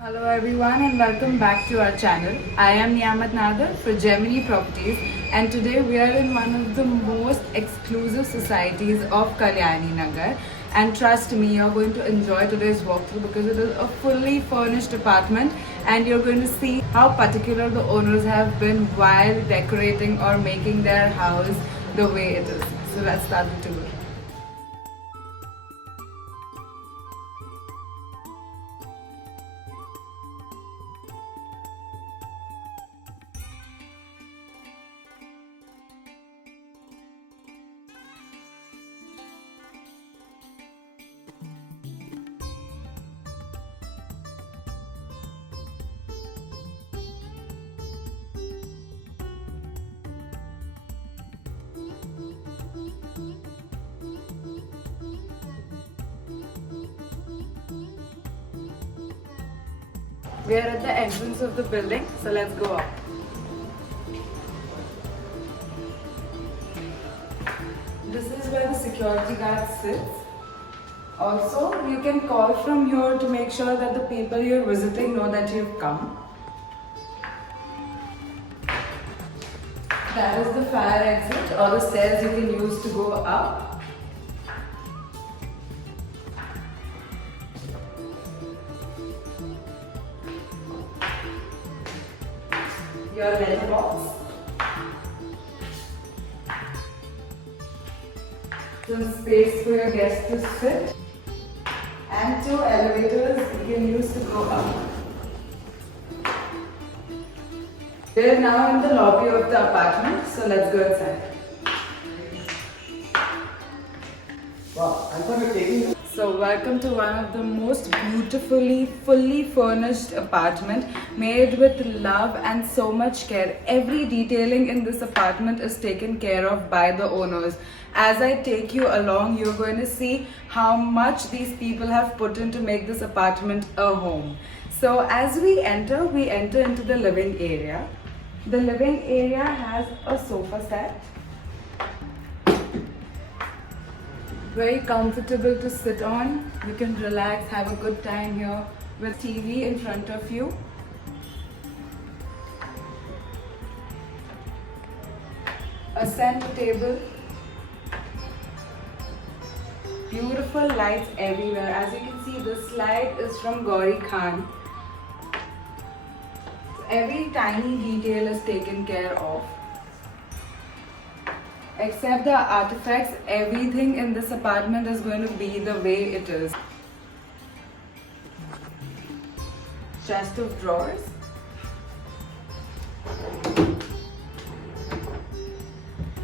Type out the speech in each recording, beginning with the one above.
Hello everyone and welcome back to our channel. I am Niyamat Nagar for Gemini Properties and today we are in one of the most exclusive societies of Kalyani Nagar, and trust me, you're going to enjoy today's walkthrough because it is a fully furnished apartment and you're going to see how particular the owners have been while decorating or making their house the way it is. So let's start the tour. We are at the entrance of the building, so let's go up. This is where the security guard sits. Also, you can call from here to make sure that the people you're visiting know that you've come. That is the fire exit or the stairs you can use to go up. Your letterbox. Some space for your guests to sit. And two elevators you can use to go up. We are now in the lobby of the apartment, so let's go inside. Wow, I thought you were taking. So welcome to one of the most beautifully, fully furnished apartment made with love and so much care. Every detailing in this apartment is taken care of by the owners. As I take you along, you're going to see how much these people have put in to make this apartment a home. So as we enter into the living area. The living area has a sofa set. Very comfortable to sit on. You can relax, have a good time here with TV in front of you. A center table. Beautiful lights everywhere. As you can see, this light is from Gauri Khan. Every tiny detail is taken care of. Except the artifacts, everything in this apartment is going to be the way it is. Chest of drawers.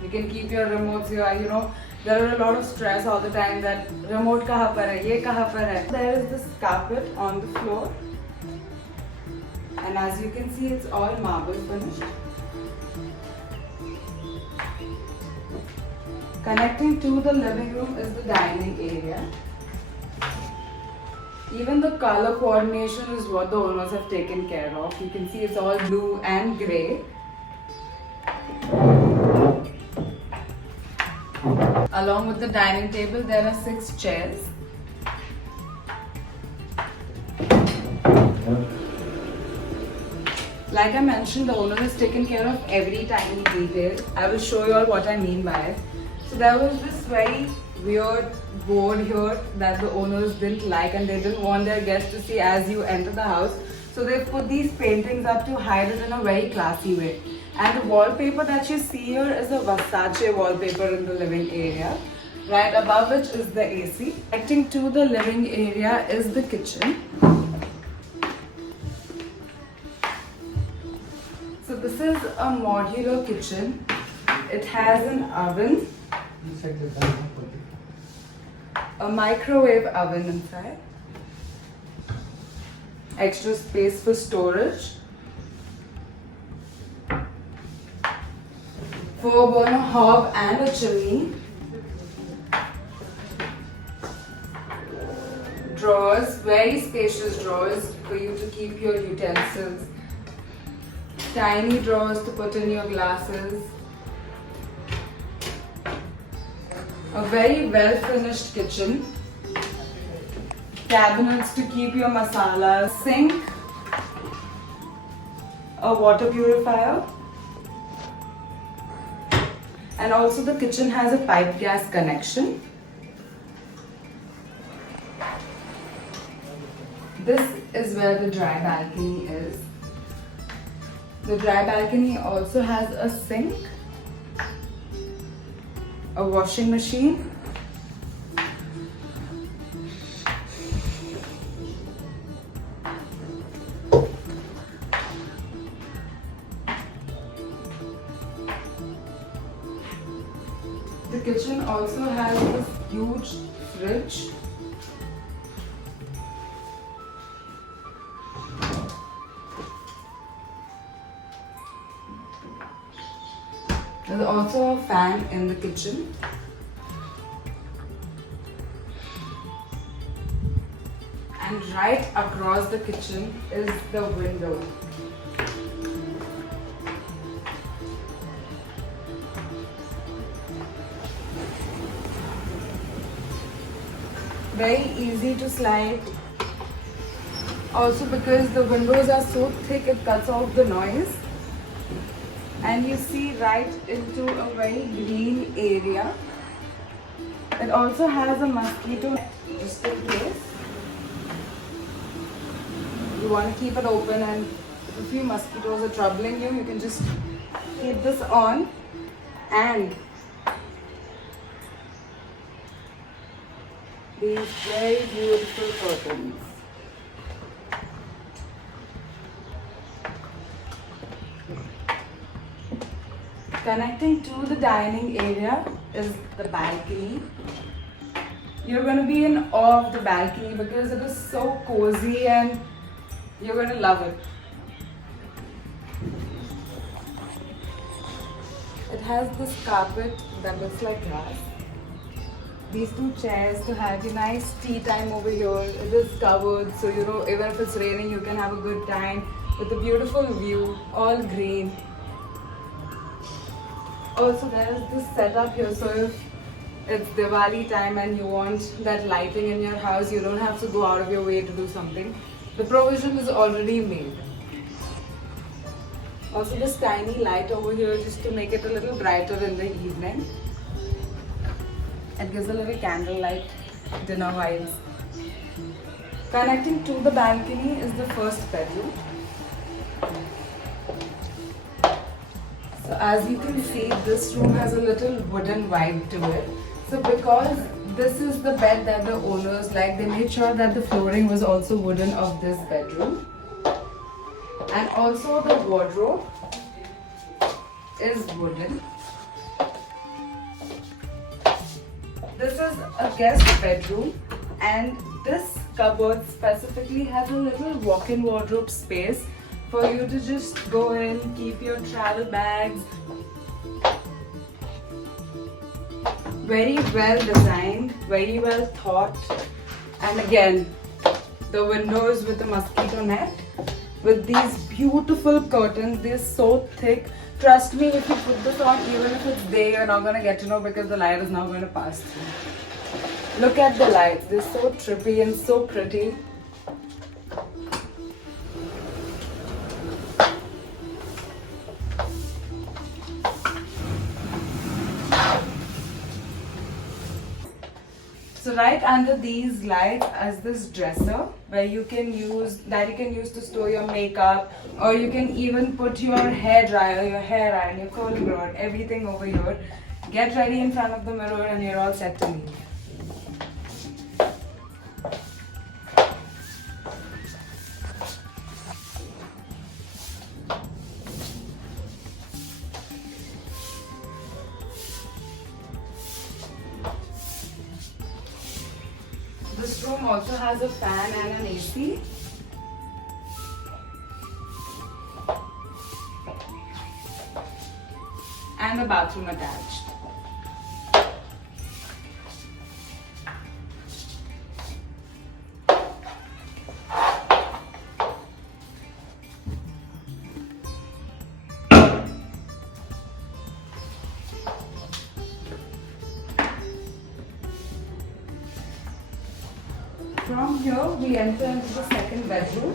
You can keep your remotes here. There are a lot of stress all the time that remote kahan par hai, ye kahan par hai. There is this carpet on the floor. And as you can see, it's all marble finished. Connecting to the living room is the dining area. Even the color coordination is what the owners have taken care of. You can see it's all blue and grey. Along with the dining table, there are 6 chairs. Like I mentioned, the owner has taken care of every tiny detail. I will show you all what I mean by it. So there was this very weird board here that the owners didn't like and they didn't want their guests to see as you enter the house. So they put these paintings up to hide it in a very classy way. And the wallpaper that you see here is a Versace wallpaper in the living area. Right above which is the AC. Connecting to the living area is the kitchen. So this is a modular kitchen. It has an oven. A microwave oven inside. Extra space for storage. 4-burner hob and a chimney. Drawers, very spacious drawers for you to keep your utensils. Tiny drawers to put in your glasses. A very well finished kitchen. Cabinets to keep your masalas. Sink a water purifier, and also the kitchen has a pipe gas connection. This is where the dry balcony is. The dry balcony also has a sink, a washing machine, the kitchen also has this huge fridge. There's also a fan in the kitchen. And right across the kitchen is the window. Very easy to slide. Also, because the windows are so thick, it cuts off the noise. And you see right into a very green area. It also has a mosquito net just in case. You want to keep it open, and if a few mosquitoes are troubling you, you can just keep this on. And these very beautiful curtains. Connecting to the dining area is the balcony. You're going to be in awe of the balcony because it is so cozy and you're going to love it. It has this carpet that looks like grass. These two chairs to have a nice tea time over here. It is covered, so you know, even if it's raining, you can have a good time with a beautiful view, all green. Also, there is this setup here, so if it's Diwali time and you want that lighting in your house, you don't have to go out of your way to do something. The provision is already made. Also, this tiny light over here just to make it a little brighter in the evening. It gives a little candlelight dinner vibes. Connecting to the balcony is the first bedroom. So as you can see, this room has a little wooden vibe to it. So because this is the bed that the owners like, they made sure that the flooring was also wooden of this bedroom. And also the wardrobe is wooden. This is a guest bedroom, and this cupboard specifically has a little walk-in wardrobe space for you to just go in, keep your travel bags. Very well designed, very well thought. And again, the windows with the mosquito net, with these beautiful curtains. They're so thick. Trust me, if you put this on, even if it's day, you're not going to get to know because the light is not going to pass through. Look at the lights. They're so trippy and so pretty. So right under these lights is this dresser where you can use to store your makeup, or you can even put your hair dryer, your hair iron, your curling rod, everything over here. Get ready in front of the mirror and you're all set to leave. This room also has a fan and an AC. And a bathroom attached. From here, we enter into the second bedroom.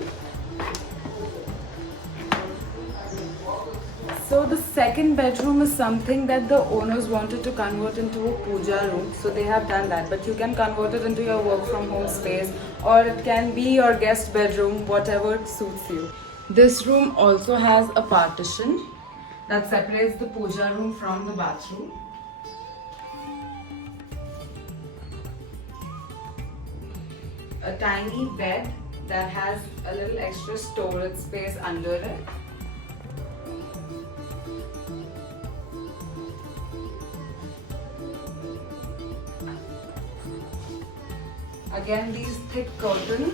So the second bedroom is something that the owners wanted to convert into a puja room. So they have done that. But you can convert it into your work from home space, or it can be your guest bedroom, whatever suits you. This room also has a partition that separates the puja room from the bathroom. A tiny bed that has a little extra storage space under it. Again, these thick curtains.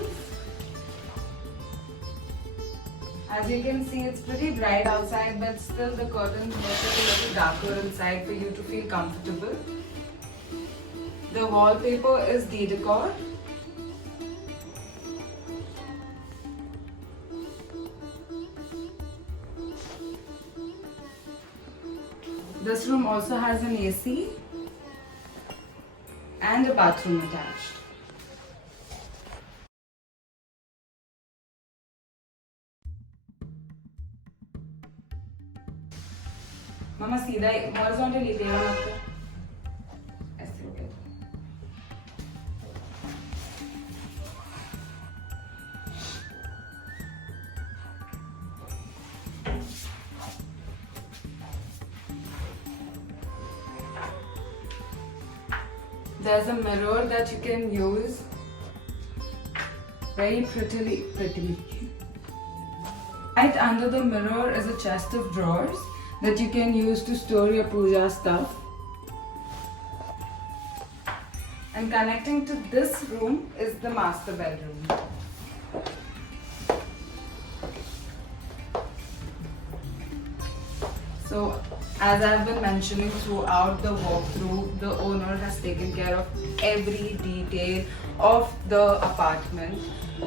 As you can see, it's pretty bright outside, but still the curtains make it a little darker inside for you to feel comfortable. The wallpaper is decor. This room also has an AC and a bathroom attached. Mama, सीधा horizontally टेढ़ा मत कर. ऐसे हो गया. There's a mirror that you can use very prettily. Right under the mirror is a chest of drawers that you can use to store your puja stuff. And connecting to this room is the master bedroom. So, as I've been mentioning throughout the walkthrough, the owner has taken care of every detail of the apartment.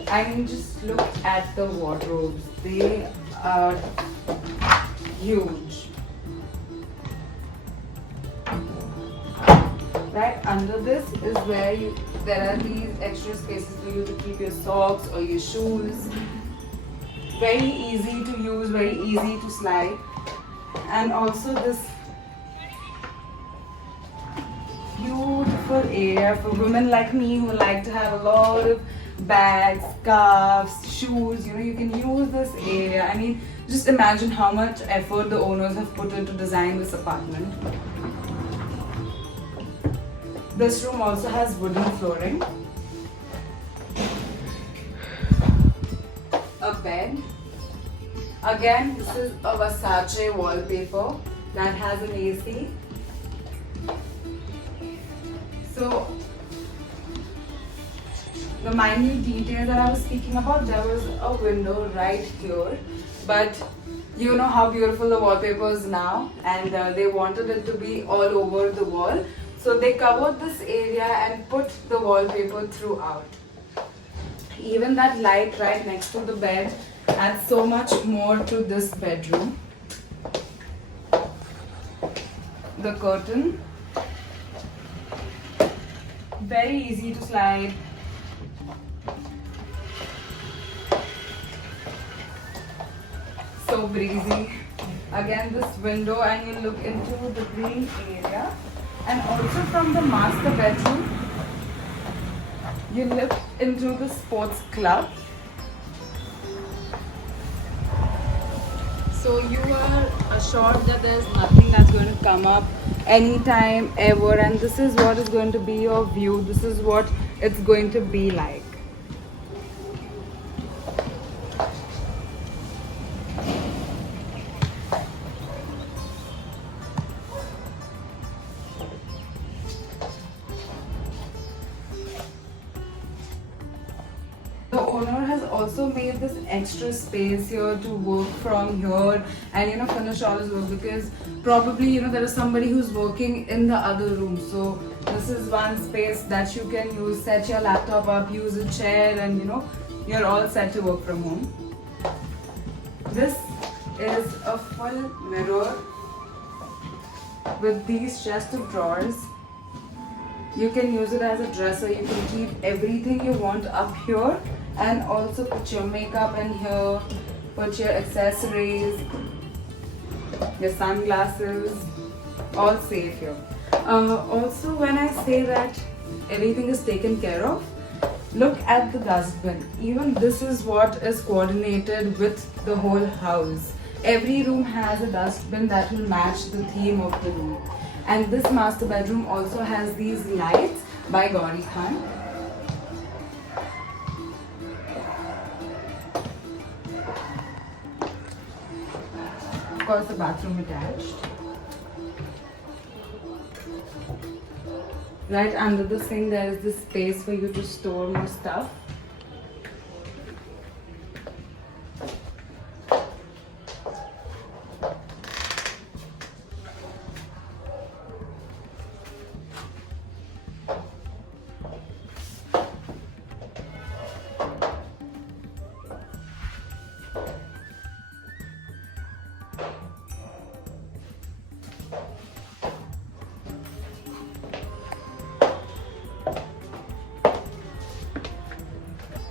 I mean, just look at the wardrobes. They are huge. Right under this is where there are these extra spaces for you to keep your socks or your shoes. Very easy to use, very easy to slide. And also this beautiful area for women like me who like to have a lot of bags, scarves, shoes. You know, you can use this area. I mean, just imagine how much effort the owners have put into design this apartment. This room also has wooden flooring, a bed. Again, this is a Versace wallpaper that has an AC. So, the minute detail that I was speaking about, there was a window right here, but you know how beautiful the wallpaper is now, and they wanted it to be all over the wall. So they covered this area and put the wallpaper throughout. Even that light right next to the bed adds so much more to this bedroom. The curtain, very easy to slide. So breezy. Again, this window, and you look into the green area. And also from the master bedroom, you look into the sports club. So you are assured that there's nothing that's going to come up anytime ever, and this is what is going to be your view. This is what it's going to be like. The owner has also made this extra space here to work from here and finish all his work, because probably there is somebody who's working in the other room. So this is one space that you can use, set your laptop up, use a chair, and you're all set to work from home. This is a full mirror with these chest of drawers. You can use it as a dresser. You can keep everything you want up here, and also put your makeup in here, put your accessories. your sunglasses, all safe here. Also, when I say that everything is taken care of, look at the dustbin. Even this is what is coordinated with the whole house. Every room has a dustbin that will match the theme of the room. And this master bedroom also has these lights by Gauri Khan. Of course, the bathroom attached. Right under the sink, there is this space for you to store more stuff.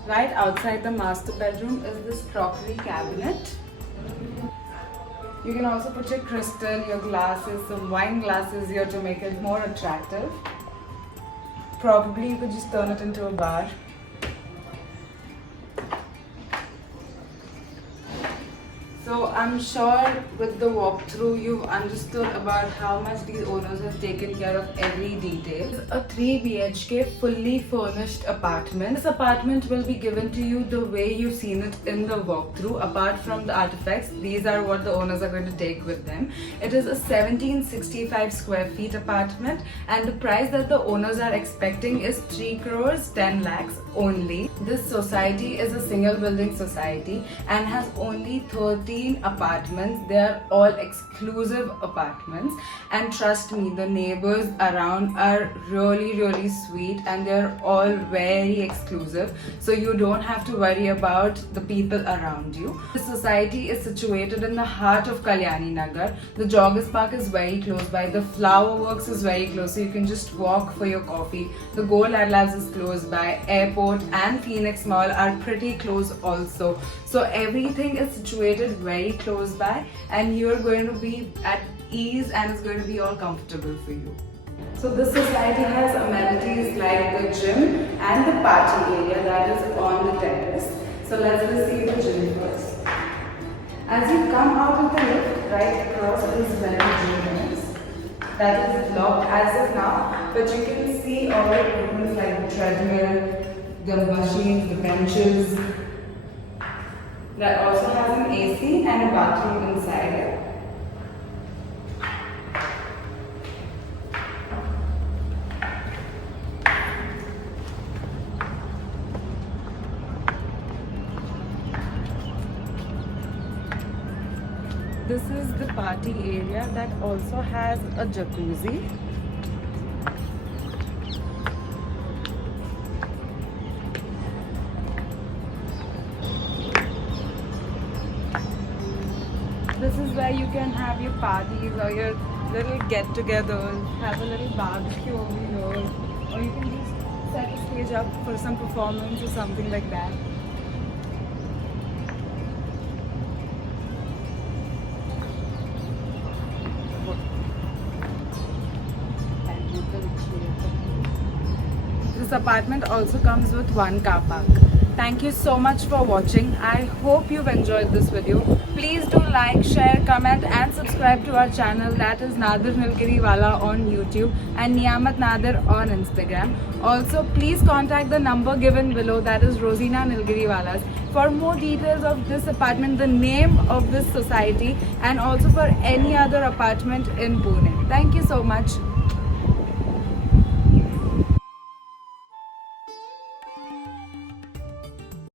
Right outside the master bedroom is this crockery cabinet. You can also put your crystal, your glasses, some wine glasses here to make it more attractive. Probably you could just turn it into a bar. So I'm sure with the walkthrough you've understood about how much these owners have taken care of every detail. It's a 3 BHK fully furnished apartment. This apartment will be given to you the way you've seen it in the walkthrough. Apart from the artifacts, these are what the owners are going to take with them. It is a 1765 square feet apartment, and the price that the owners are expecting is 3 crores 10 lakhs only. This society is a single building society and has only 13 apartments. They are all exclusive apartments, and trust me, the neighbors around are really sweet, and they're all very exclusive, so you don't have to worry about the people around you. The society is situated in the heart of Kalyani Nagar. The joggers park is very close by, the flower works is very close, so you can just walk for your coffee. The Gold Labs is close by, airport and Phoenix Mall are pretty close also. So everything is situated very close by, and you're going to be at ease, and it's going to be all comfortable for you. So this society has amenities like the gym and the party area that is on the terrace. So let's go see the gym first. As you come out of the lift, right across is where the gym is. That is locked as of now, but you can see all the equipment like the treadmill, the machines, the benches. That also has an AC and a bathroom inside it. This is the party area that also has a jacuzzi. This is where you can have your parties or your little get-togethers, have a little barbecue over here, or you can just set a stage up for some performance or something like that. This apartment also comes with 1 car park. Thank you so much for watching. I hope you've enjoyed this video. Please do like, share, comment and subscribe to our channel, that is Nadir Nilgiriwala on YouTube and Niyamat Nadir on Instagram. Also, please contact the number given below, that is Rosina Nilgiriwala's, for more details of this apartment, the name of this society, and also for any other apartment in Pune. Thank you so much.